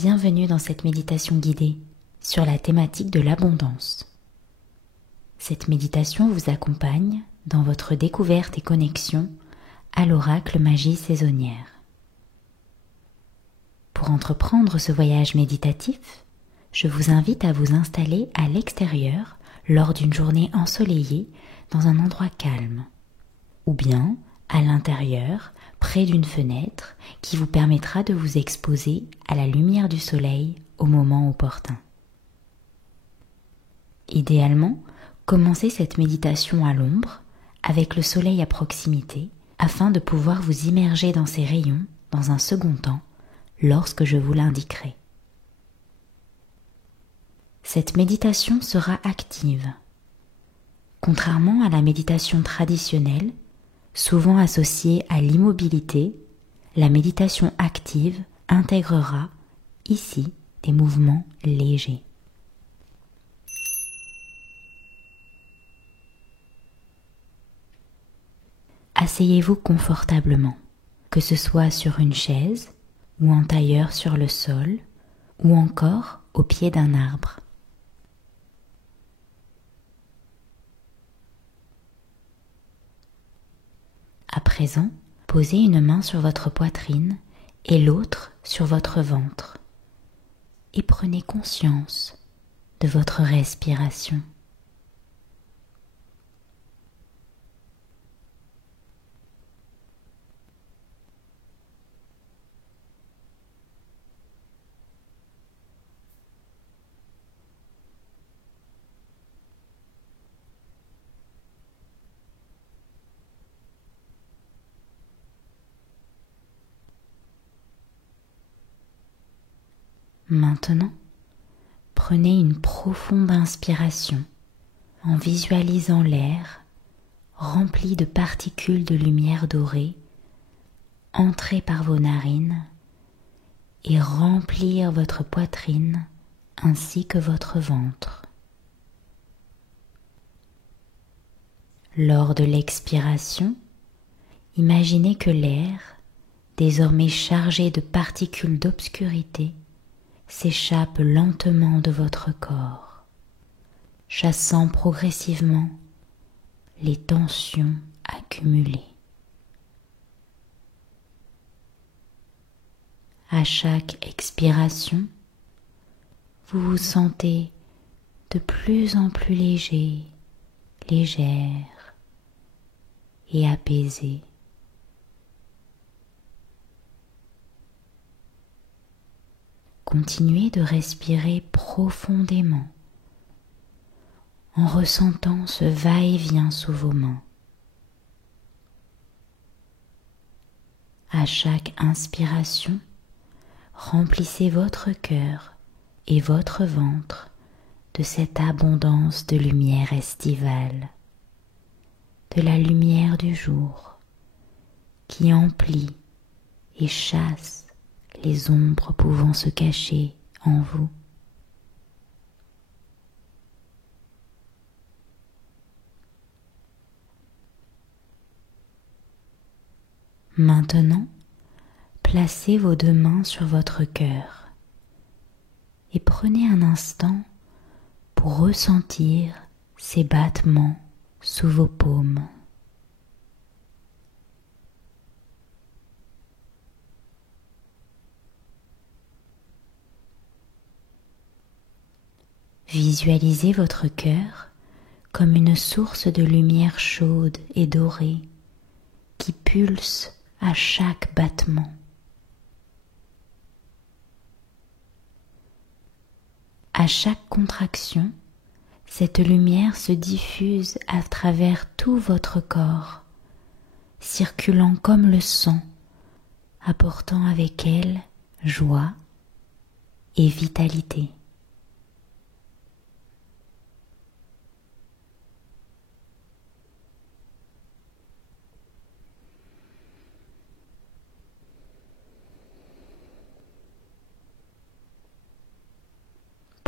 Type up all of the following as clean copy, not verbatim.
Bienvenue dans cette méditation guidée sur la thématique de l'abondance. Cette méditation vous accompagne dans votre découverte et connexion à l'oracle magie saisonnière. Pour entreprendre ce voyage méditatif, je vous invite à vous installer à l'extérieur lors d'une journée ensoleillée dans un endroit calme, ou bien à l'intérieur, près d'une fenêtre qui vous permettra de vous exposer à la lumière du soleil au moment opportun. Idéalement, commencez cette méditation à l'ombre, avec le soleil à proximité, afin de pouvoir vous immerger dans ses rayons dans un second temps, lorsque je vous l'indiquerai. Cette méditation sera active. Contrairement à la méditation traditionnelle, souvent associée à l'immobilité, la méditation active intégrera ici des mouvements légers. Asseyez-vous confortablement, que ce soit sur une chaise ou en tailleur sur le sol ou encore au pied d'un arbre. À présent, posez une main sur votre poitrine et l'autre sur votre ventre et prenez conscience de votre respiration. Maintenant, prenez une profonde inspiration en visualisant l'air rempli de particules de lumière dorée entrer par vos narines et remplir votre poitrine ainsi que votre ventre. Lors de l'expiration, imaginez que l'air, désormais chargé de particules d'obscurité, s'échappe lentement de votre corps, chassant progressivement les tensions accumulées. À chaque expiration, vous vous sentez de plus en plus léger, légère et apaisé. Continuez de respirer profondément en ressentant ce va-et-vient sous vos mains. À chaque inspiration, remplissez votre cœur et votre ventre de cette abondance de lumière estivale, de la lumière du jour qui emplit et chasse les ombres pouvant se cacher en vous. Maintenant, placez vos deux mains sur votre cœur et prenez un instant pour ressentir ces battements sous vos paumes. Visualisez votre cœur comme une source de lumière chaude et dorée qui pulse à chaque battement. À chaque contraction, cette lumière se diffuse à travers tout votre corps, circulant comme le sang, apportant avec elle joie et vitalité.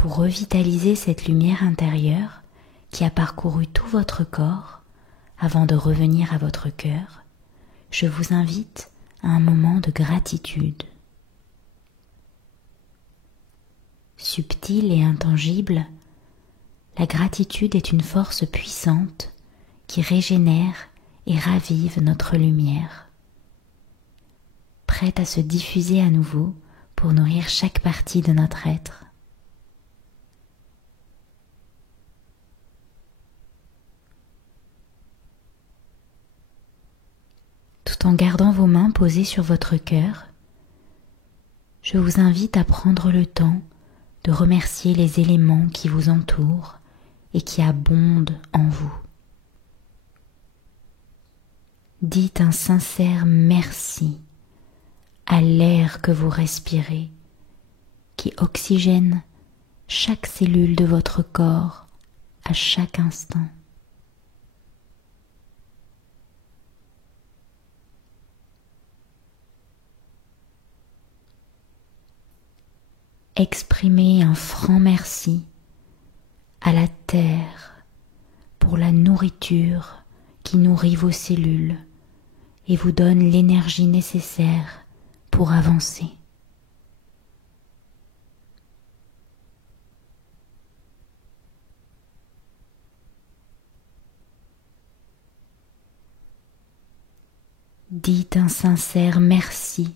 Pour revitaliser cette lumière intérieure qui a parcouru tout votre corps avant de revenir à votre cœur, je vous invite à un moment de gratitude. Subtile et intangible, la gratitude est une force puissante qui régénère et ravive notre lumière, prête à se diffuser à nouveau pour nourrir chaque partie de notre être. Tout en gardant vos mains posées sur votre cœur, je vous invite à prendre le temps de remercier les éléments qui vous entourent et qui abondent en vous. Dites un sincère merci à l'air que vous respirez, qui oxygène chaque cellule de votre corps à chaque instant. Exprimez un franc merci à la terre pour la nourriture qui nourrit vos cellules et vous donne l'énergie nécessaire pour avancer. Dites un sincère merci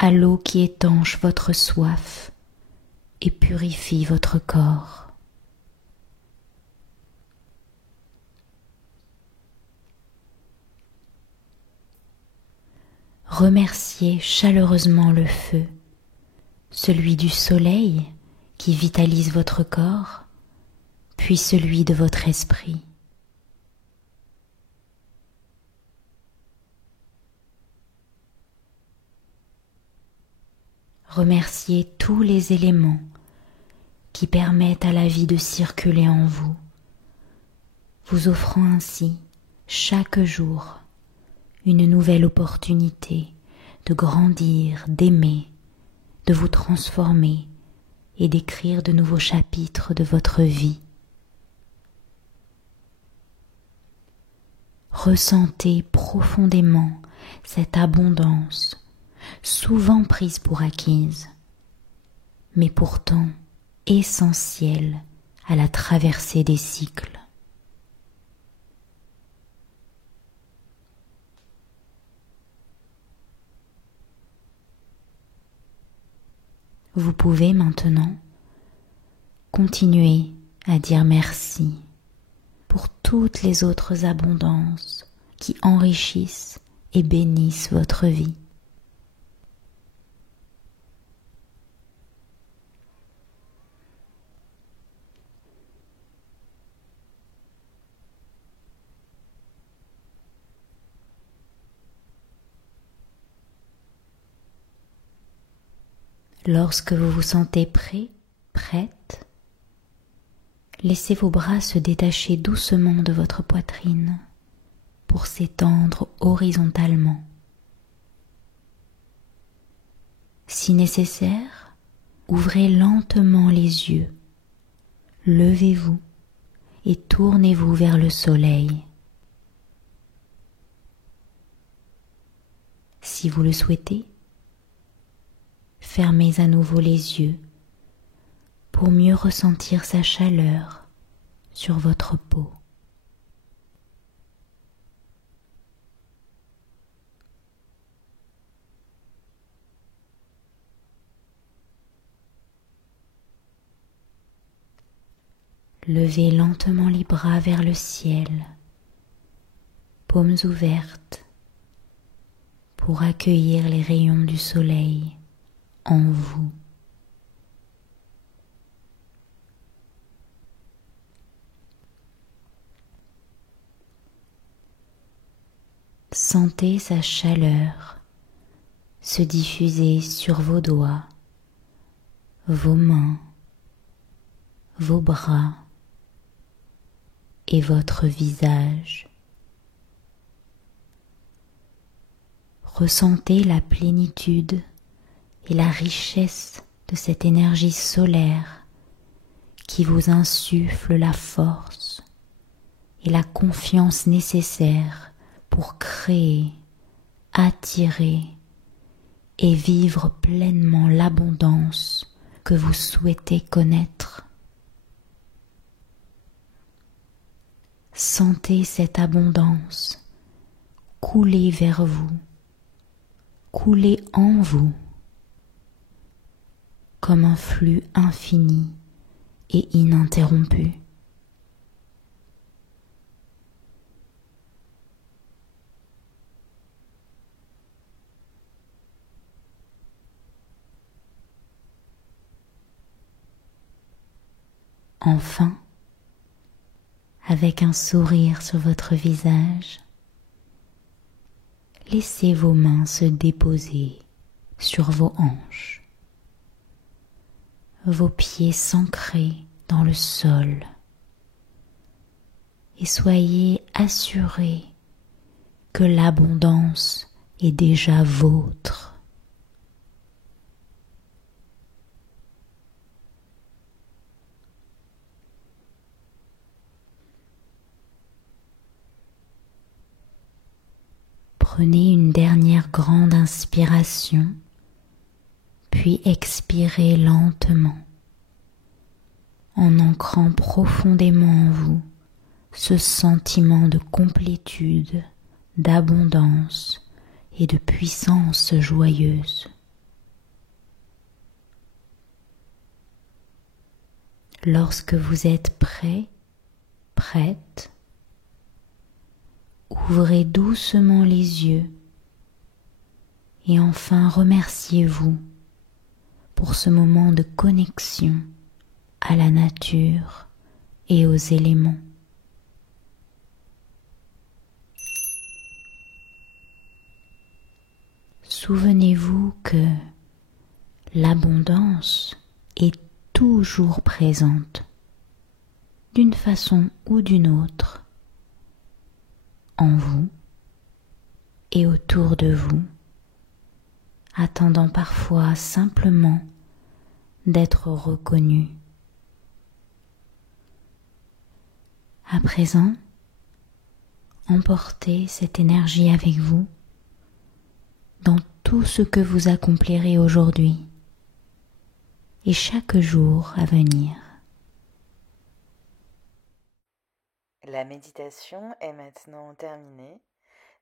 à l'eau qui étanche votre soif et purifie votre corps. Remerciez chaleureusement le feu, celui du soleil qui vitalise votre corps, puis celui de votre esprit. Remerciez tous les éléments qui permettent à la vie de circuler en vous, vous offrant ainsi chaque jour une nouvelle opportunité de grandir, d'aimer, de vous transformer et d'écrire de nouveaux chapitres de votre vie. Ressentez profondément cette abondance, souvent prise pour acquise, mais pourtant essentielle à la traversée des cycles. Vous pouvez maintenant continuer à dire merci pour toutes les autres abondances qui enrichissent et bénissent votre vie. Lorsque vous vous sentez prêt, prête, laissez vos bras se détacher doucement de votre poitrine pour s'étendre horizontalement. Si nécessaire, ouvrez lentement les yeux, levez-vous et tournez-vous vers le soleil. Si vous le souhaitez, fermez à nouveau les yeux pour mieux ressentir sa chaleur sur votre peau. Levez lentement les bras vers le ciel, paumes ouvertes, pour accueillir les rayons du soleil en vous. Sentez sa chaleur se diffuser sur vos doigts, vos mains, vos bras et votre visage. Ressentez la plénitude et la richesse de cette énergie solaire qui vous insuffle la force et la confiance nécessaires pour créer, attirer et vivre pleinement l'abondance que vous souhaitez connaître. Sentez cette abondance couler vers vous, couler en vous, comme un flux infini et ininterrompu. Enfin, avec un sourire sur votre visage, laissez vos mains se déposer sur vos hanches, vos pieds s'ancrer dans le sol et soyez assurés que l'abondance est déjà vôtre. Prenez une dernière grande inspiration, puis expirez lentement, en ancrant profondément en vous ce sentiment de complétude, d'abondance et de puissance joyeuse. Lorsque vous êtes prêt, prête, ouvrez doucement les yeux et enfin remerciez-vous pour ce moment de connexion à la nature et aux éléments. Souvenez-vous que l'abondance est toujours présente, d'une façon ou d'une autre, en vous et autour de vous, attendant parfois simplement d'être reconnue. À présent, emportez cette énergie avec vous dans tout ce que vous accomplirez aujourd'hui et chaque jour à venir. La méditation est maintenant terminée.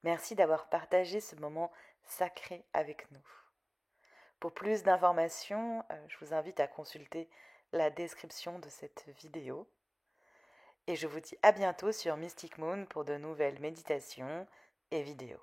Merci d'avoir partagé ce moment sacré avec nous. Pour plus d'informations, je vous invite à consulter la description de cette vidéo. Et je vous dis à bientôt sur Mystic Moon pour de nouvelles méditations et vidéos.